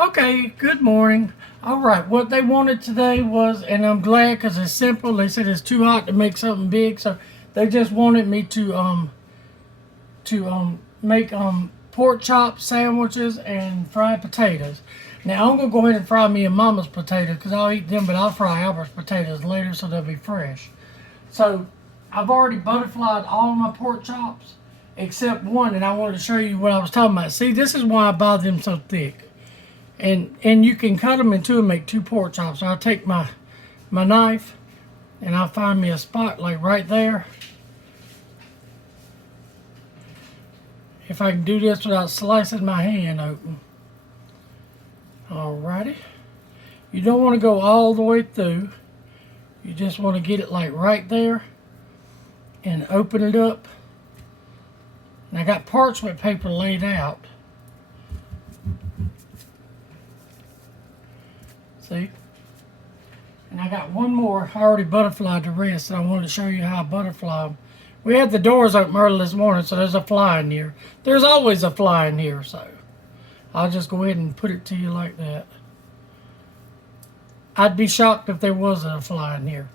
Okay, good morning. All right, what they wanted today was, and I'm glad because it's simple. They said it's too hot to make something big, so they just wanted me to make pork chop sandwiches and fried potatoes. Now I'm gonna go ahead and fry me and Mama's potatoes because I'll eat them, but I'll fry Albert's potatoes later so they'll be fresh. So I've already butterflied all my pork chops except one, and I wanted to show you what I was talking about. See, this is why I buy them so thick. And you can cut them in two and make two pork chops. So I'll take my knife and I'll find me a spot like right there. If I can do this without slicing my hand open. Alrighty. You don't want to go all the way through. You just want to get it like right there and open it up. And I got parchment paper laid out. See? And I got one more. I already butterflied the rest, and I wanted to show you how I butterfly them. We had the doors open early this morning, so there's a fly in here. There's always a fly in here, so I'll just go ahead and put it to you like that. I'd be shocked if there wasn't a fly in here.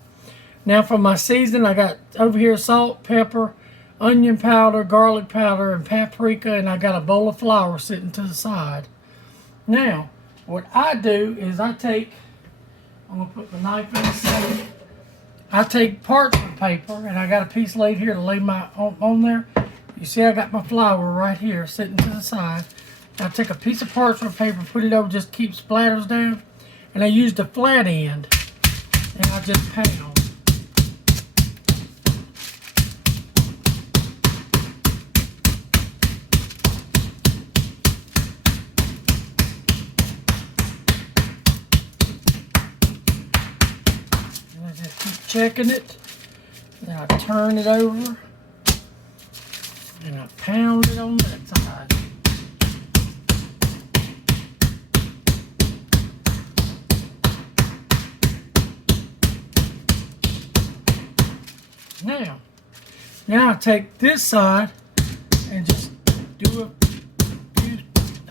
Now for my seasoning, I got over here salt, pepper, onion powder, garlic powder, and paprika, and I got a bowl of flour sitting to the side. Now, what I do is I'm going to put the knife in the side. I take parchment paper, and I got a piece laid here to lay my on there. You see I got my flour right here sitting to the side. I take a piece of parchment paper, put it over, just keep splatters down, and I use the flat end, and I just pound. Checking it, then I turn it over, and I pound it on that side. Now I take this side and just do a few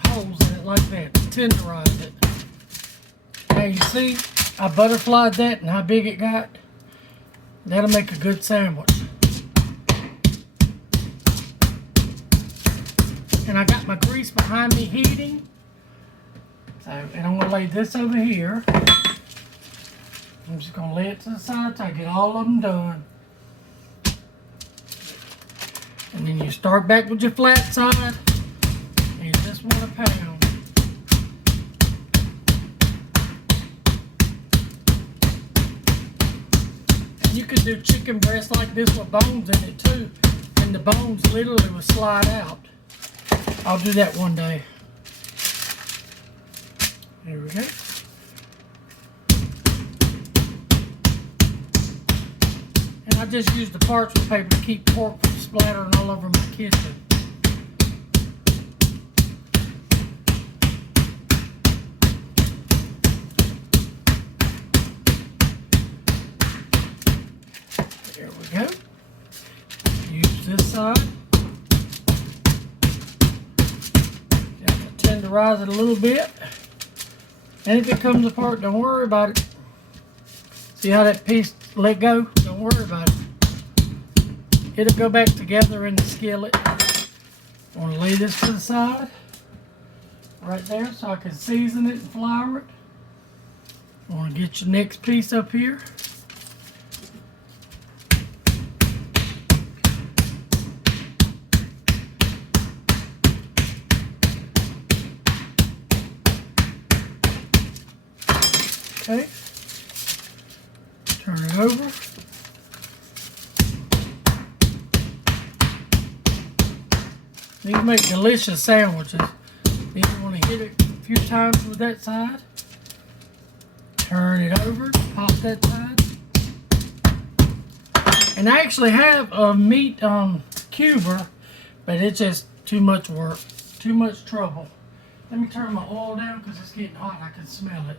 holes in it like that, tenderize it. Now you see, I butterflied that and how big it got. That'll make a good sandwich. And I got my grease behind me heating. So, and I'm going to lay this over here. I'm just going to lay it to the side until I get all of them done. And then you start back with your flat side. And you just want to pound. You could do chicken breast like this with bones in it too, and the bones literally will slide out. I'll do that one day. There we go. And I just use the parchment paper to keep pork from splattering all over my kitchen. There we go. Use this side. You have to tenderize it a little bit. And if it comes apart, don't worry about it. See how that piece let go? Don't worry about it. It'll go back together in the skillet. I want to lay this to the side. Right there so I can season it and flour it. I want to get your next piece up here. Okay, turn it over. These make delicious sandwiches. You want to hit it a few times with that side. Turn it over, pop that side. And I actually have a meat cuber, but it's just too much work, too much trouble. Let me turn my oil down because it's getting hot. I can smell it.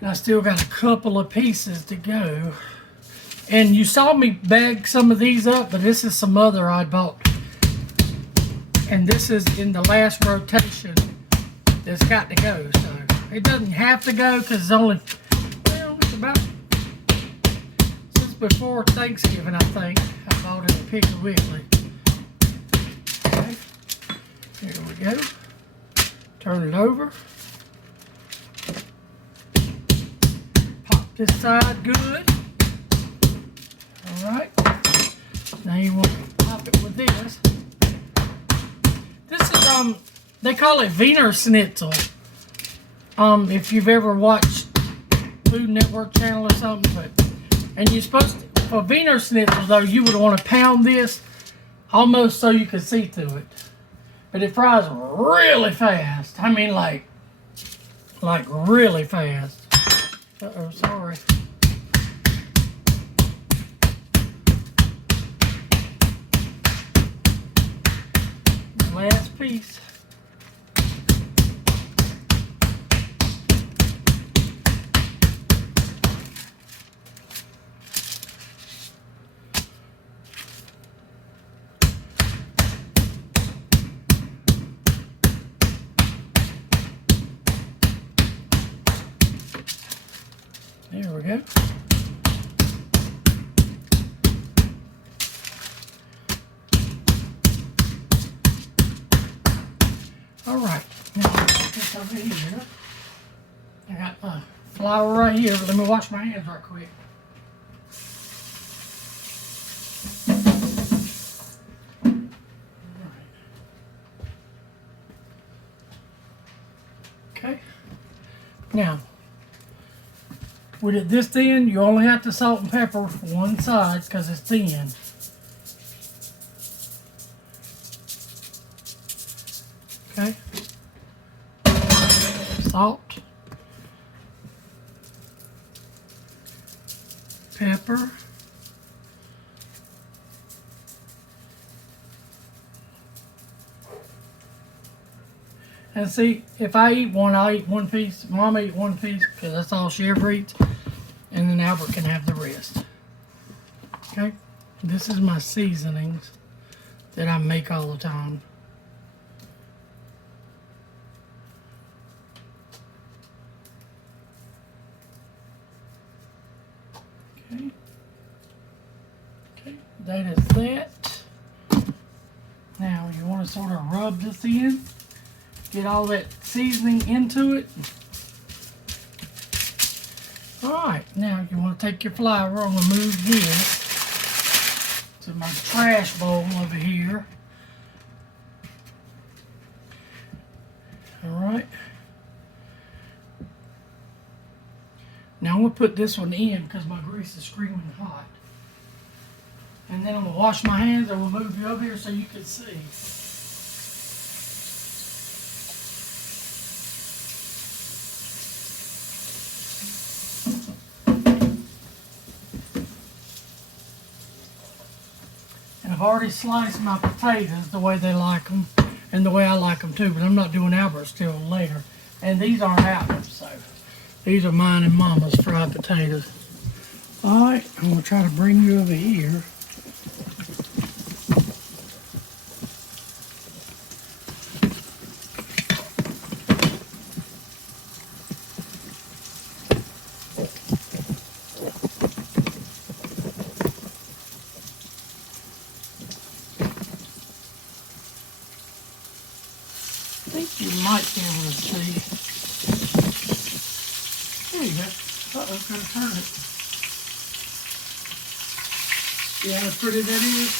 And I still got a couple of pieces to go. And you saw me bag some of these up, but this is some other I bought. And this is in the last rotation that's got to go. So it doesn't have to go because it's only, well, it's about since before Thanksgiving, I think. I bought it at Piggly Wiggly. Okay, here we go. Turn it over. Pop this side good. All right. Now you want to pop it with this. This is they call it Wiener Schnitzel. If you've ever watched Food Network channel or something, and you're supposed to, for Wiener Schnitzel though, you would want to pound this almost so you can see through it. But it fries really fast. I mean, like really fast. Uh-oh, sorry. Last piece. There we go. All right, now put this over here. I got my flour right here, but let me wash my hands right quick. All right. Okay. Now, with it this thin, you only have to salt and pepper one side because it's thin. Okay. Salt, pepper, and see, if I eat one, I'll eat one piece. Mama eat one piece because that's all she ever eats, and then Albert can have the rest. Okay, this is my seasonings that I make all the time. Okay. Okay, that is that. Now you want to sort of rub this in, get all that seasoning into it. Alright, now you want to take your flour. I'm going to move this to my trash bowl over here. Alright. Now I'm going to put this one in because my grease is screaming hot. And then I'm going to wash my hands and we'll move you over here so you can see. And I've already sliced my potatoes the way they like them and the way I like them too, but I'm not doing Albert's till later. And these aren't Albert's, so these are mine and Mama's fried potatoes. Alright, I'm going to try to bring you over here. I think you might be able to see. There you go. Uh-oh, gotta turn it. See how pretty that is?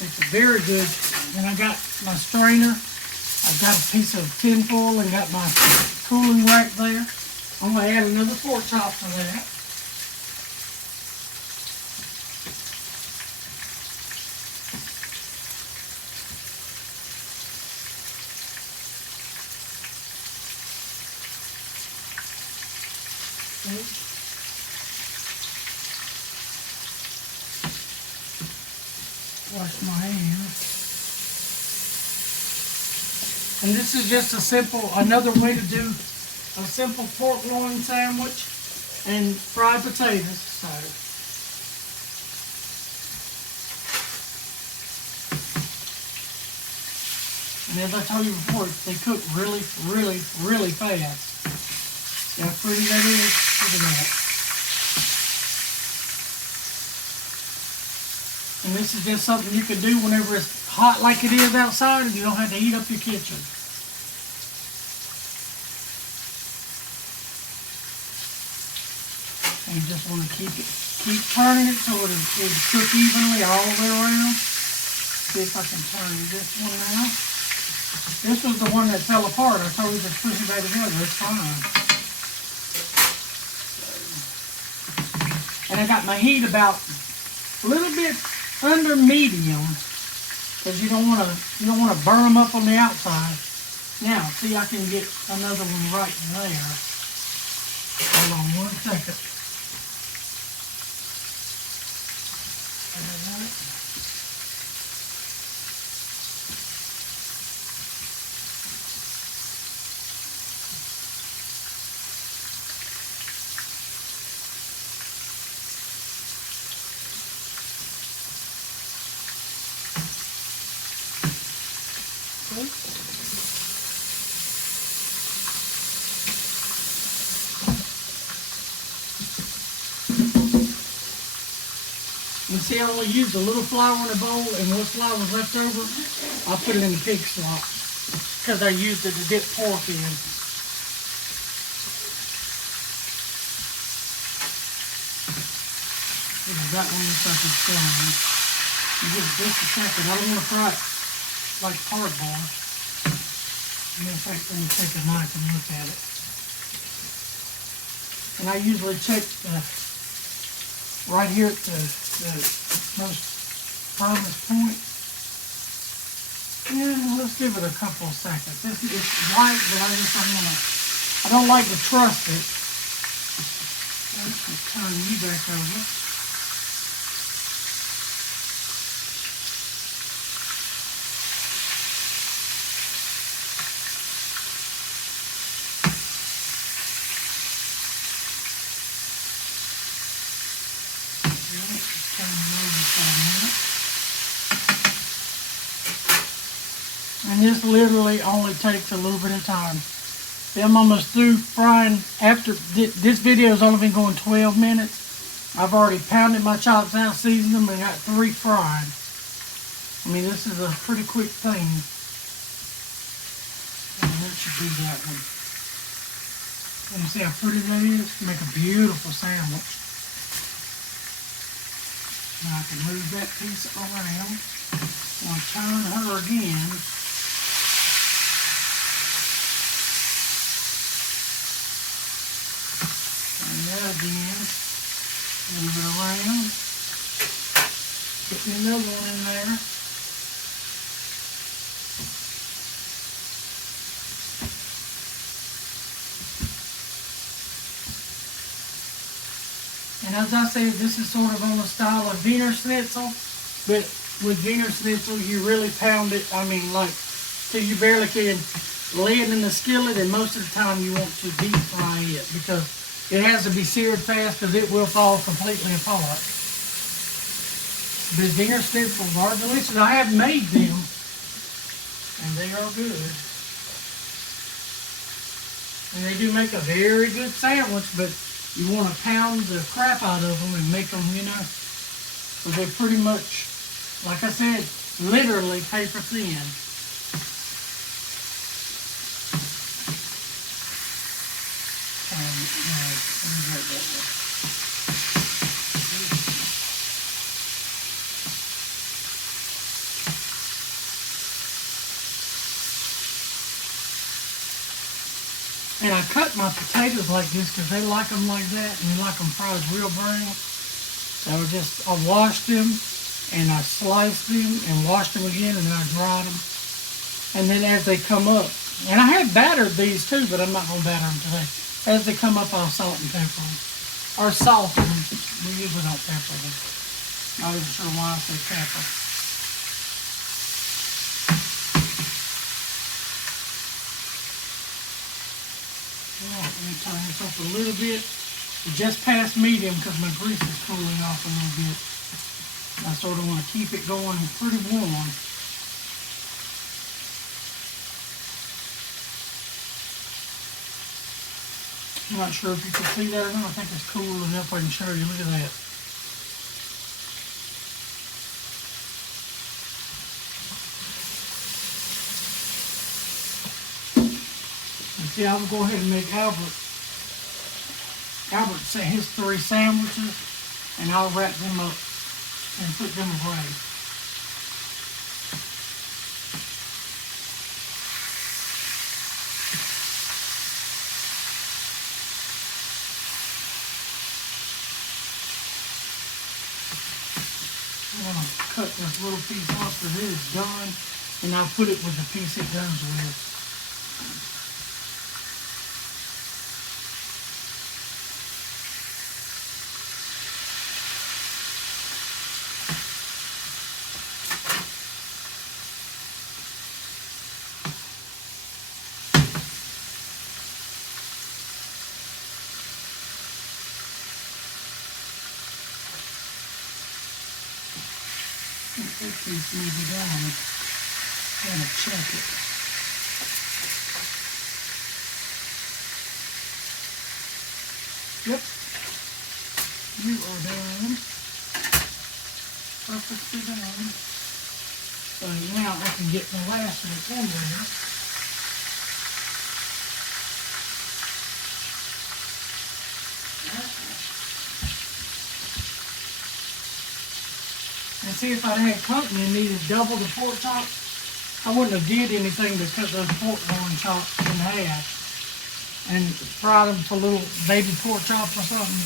It's very good. And I got my strainer. I've got a piece of tin foil and got my cooling rack there. I'm going to add another pork chop to that. Wash my hands. And this is just another way to do a simple pork loin sandwich and fried potatoes. So, And as I told you before, they cook really, really, really fast. See how pretty that is? Look at that. And this is just something you can do whenever it's hot like it is outside and you don't have to heat up your kitchen. And you just want to keep turning it so it'll cook evenly all the way around. See if I can turn this one now. This was the one that fell apart. I told you to push it back together. It's fine. And I got my heat about a little bit under medium, because you don't want to burn them up on the outside. Now, see, I can get another one right there. Hold on 1 second. You see, I only used a little flour in the bowl, and what flour was left over, I put it in the pig slop because I used it to dip pork in. That one looks like it's done. Just a second. I don't want to fry it like cardboard. Let me take a knife and look at it. And I usually check right here at the most firmest point. Yeah, let's give it a couple of seconds. It's light, but I don't like to trust it. Let's turn you back over. And this literally only takes a little bit of time. See, I'm almost through frying. After this video has only been going 12 minutes. I've already pounded my chops out, seasoned them, and got 3 frying. I mean, this is a pretty quick thing. And that should be that one. And you see how pretty that is? Make a beautiful sandwich. Now I can move that piece around. I'll turn her again. Turn that again. Move it around. Get me another one in there. And as I said, this is sort of on the style of Wiener Schnitzel, but with Wiener Schnitzel, you really pound it, I mean, like, till you barely can lay it in the skillet, and most of the time you want to deep fry it, because it has to be seared fast, because it will fall completely apart. But Wiener Schnitzels are delicious. I have made them, and they are good. And they do make a very good sandwich, but you want to pound the crap out of them and make them, you know, so they're pretty much, like I said, literally paper thin. And I cut my potatoes like this because they like them like that, and they like them fried real brown. So I washed them, and I sliced them, and washed them again, and then I dried them. And then as they come up, and I have battered these too, but I'm not going to batter them today. As they come up, I'll salt and pepper them. Or salt them. We usually don't pepper them. Not even sure why I say pepper. Alright, let me turn this up a little bit. Just past medium because my grease is cooling off a little bit. I sort of want to keep it going pretty warm. I'm not sure if you can see that or not. I think it's cool enough I can show you. Look at that. And see, I will go ahead and make Albert set his 3 sandwiches, and I'll wrap them up and put them away. I'm going to cut this little piece off because it is done, and I'll put it with the piece it goes with. This piece may be done. I'm going to check it. Yep. You are done. Perfectly done. So now I can get the last of it in there. And see, if I'd had company and needed double the pork chop, I wouldn't have did anything to cut those pork loin chops in half and fry them for little baby pork chops or something.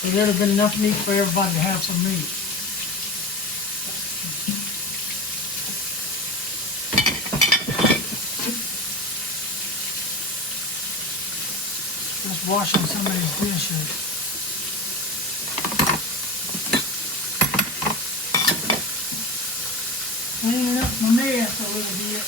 So there'd have been enough meat for everybody to have some meat. Just washing some of these dishes. Cleaning up my mess a little bit.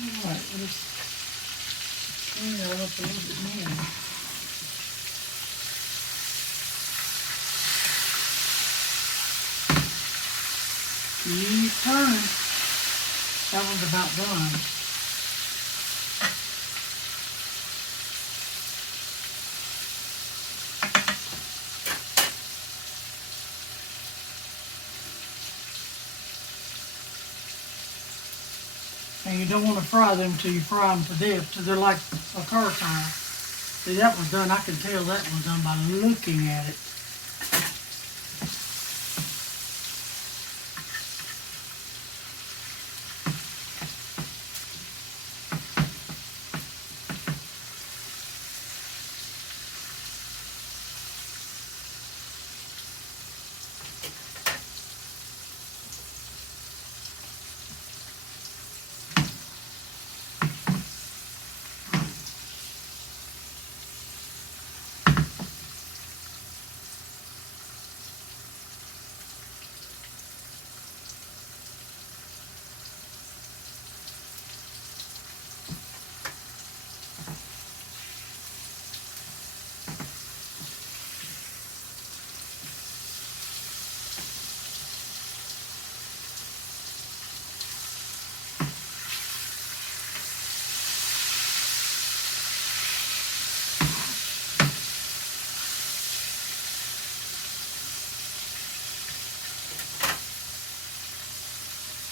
Alright, let's clean that up a little bit more. Keep turning. That one's about done. And you don't want to fry them till you fry them to death, till they're like a car tire. See, that was done. I can tell that was done by looking at it.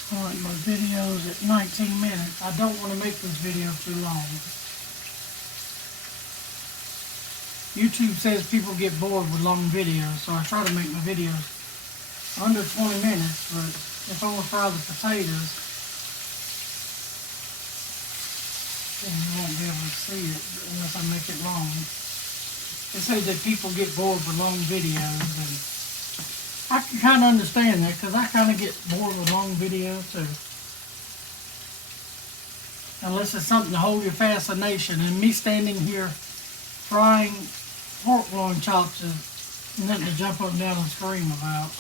Alright, my video's at 19 minutes. I don't want to make this video too long. YouTube says people get bored with long videos, so I try to make my videos under 20 minutes, but if I want to fry the potatoes, then you won't be able to see it unless I make it long. It says that people get bored with long videos, and I can kind of understand that because I kind of get bored with long videos too. unless it's something to hold your fascination. And me standing here frying pork loin chops is nothing to jump up and down and scream about.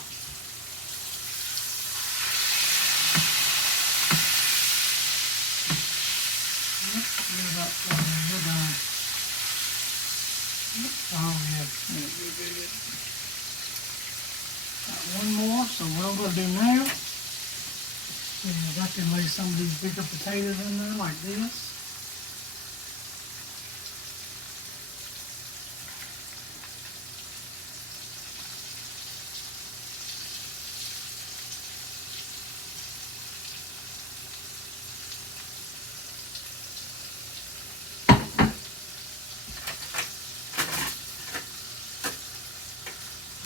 We're done. Oh yeah, good. Got one more, so what I'm going to do now is I can lay some of these bigger potatoes in there like this.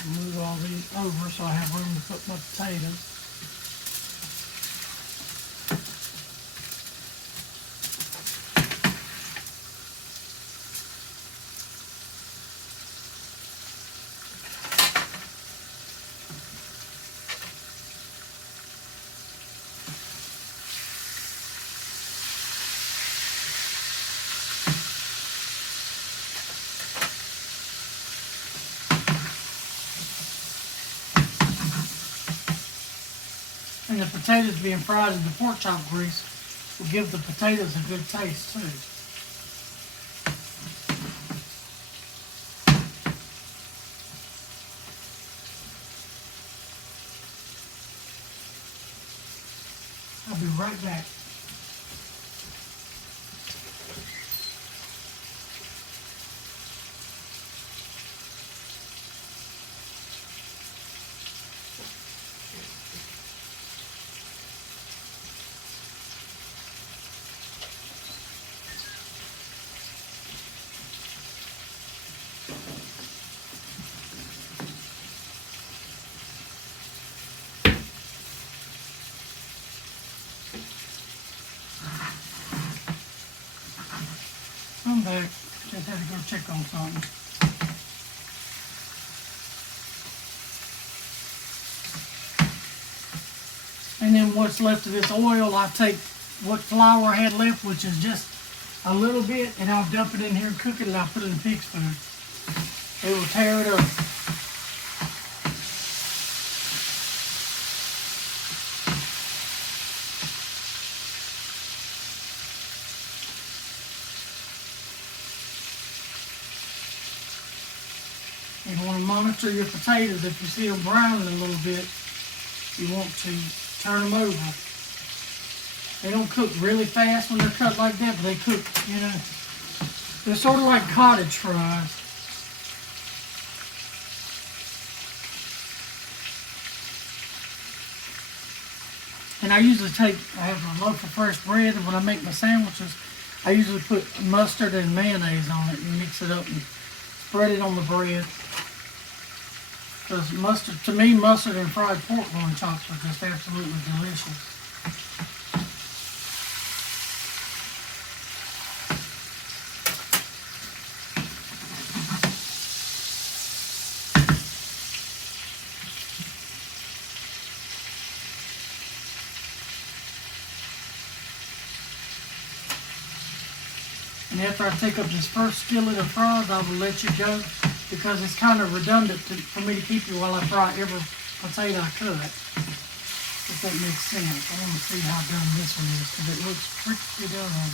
Move all these over so I have room to put my potatoes. And the potatoes being fried in the pork chop grease will give the potatoes a good taste too. I'll be right back. I'm back. Just had to go check on something. And then what's left of this oil, I take what flour I had left, which is just a little bit, and I'll dump it in here and cook it, and I'll put it in pig's food. It will tear it up. You want to monitor your potatoes. If you see them browning a little bit, you want to turn them over. They don't cook really fast when they're cut like that, but they cook, you know, they're sort of like cottage fries. And I usually I have a loaf of fresh bread, and when I make my sandwiches, I usually put mustard and mayonnaise on it and mix it up and spread it on the bread. Because mustard, to me, mustard and fried pork loin chops are just absolutely delicious. And after I take up this first skillet of fries, I will let you go because it's kind of redundant for me to keep you while I fry every potato I cut. If that makes sense. I want to see how done this one is because it looks pretty done.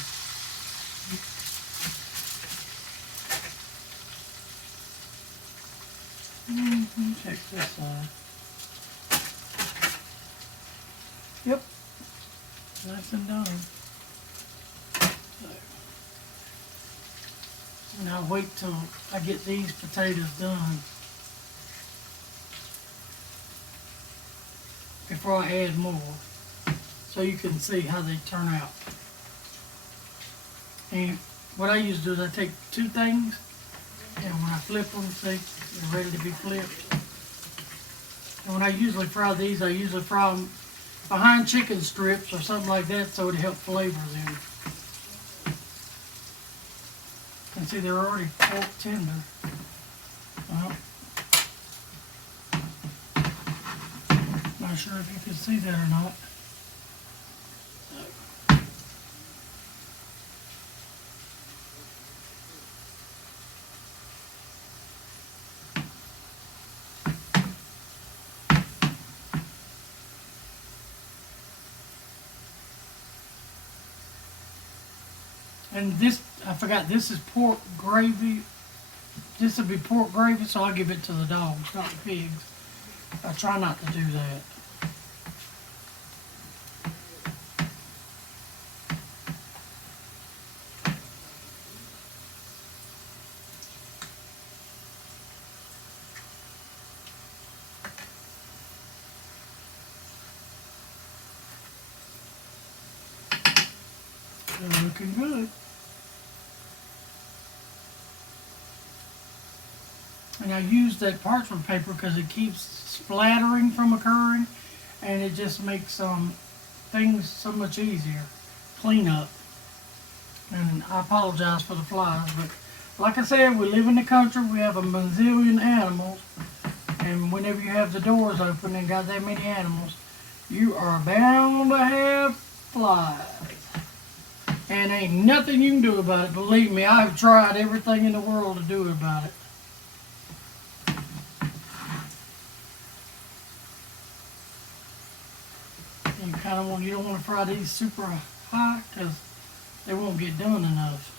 Check this side. Yep. Nice and done. And I'll wait till I get these potatoes done before I add more, so you can see how they turn out. And what I usually do is I take two things, and when I flip them, see, they're ready to be flipped. And when I usually fry these, I usually fry them behind chicken strips or something like that, so it helps flavor them. You can see they're already pork tender. Well, not sure if you can see that or not. And this, I forgot, this is pork gravy. This would be pork gravy, so I'll give it to the dogs, not the pigs. I try not to do that. They're looking good. And I use that parchment paper because it keeps splattering from occurring, and it just makes things so much easier. Clean up. And I apologize for the flies, but like I said, we live in the country, we have a bazillion animals, and whenever you have the doors open and got that many animals, you are bound to have flies. And ain't nothing you can do about it. Believe me, I've tried everything in the world to do about it. You don't want to fry these super high because they won't get done enough.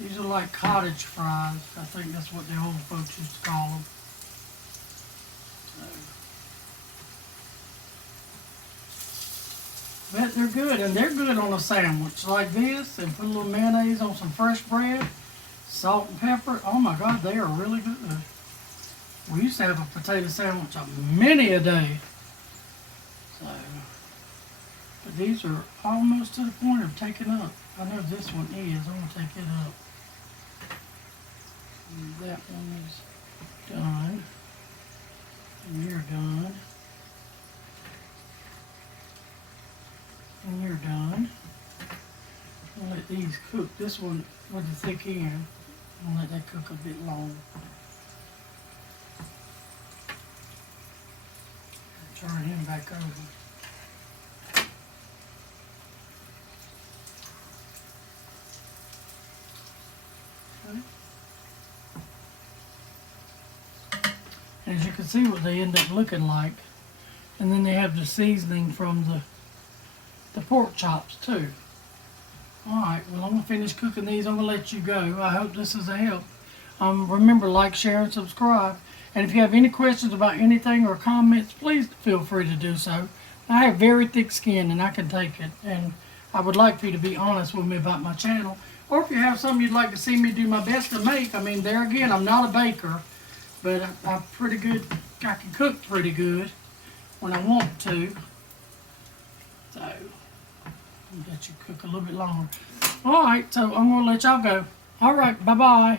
These are like cottage fries. I think that's what the old folks used to call them. But they're good, and they're good on a sandwich like this, and put a little mayonnaise on some fresh bread, salt and pepper. Oh my God, they are really good. We used to have a potato sandwich many a day. So, but these are almost to the point of taking up. I know this one is. I'm going to take it up. And that one is done. And you're done. And you're done. I'll let these cook. This one with the thick end, I'll let that cook a bit longer. Turn him back over. Okay. As you can see what they end up looking like. And then they have the seasoning from the pork chops too. Alright, well I'm going to finish cooking these. I'm going to let you go. I hope this is a help. Remember, like, share, and subscribe. And if you have any questions about anything or comments, please feel free to do so. I have very thick skin and I can take it. And I would like for you to be honest with me about my channel. Or if you have something you'd like to see me do my best to make. I mean, there again, I'm not a baker. But I'm pretty good. I can cook pretty good when I want to. So, I'll let you cook a little bit longer. Alright, so I'm going to let y'all go. Alright, bye-bye.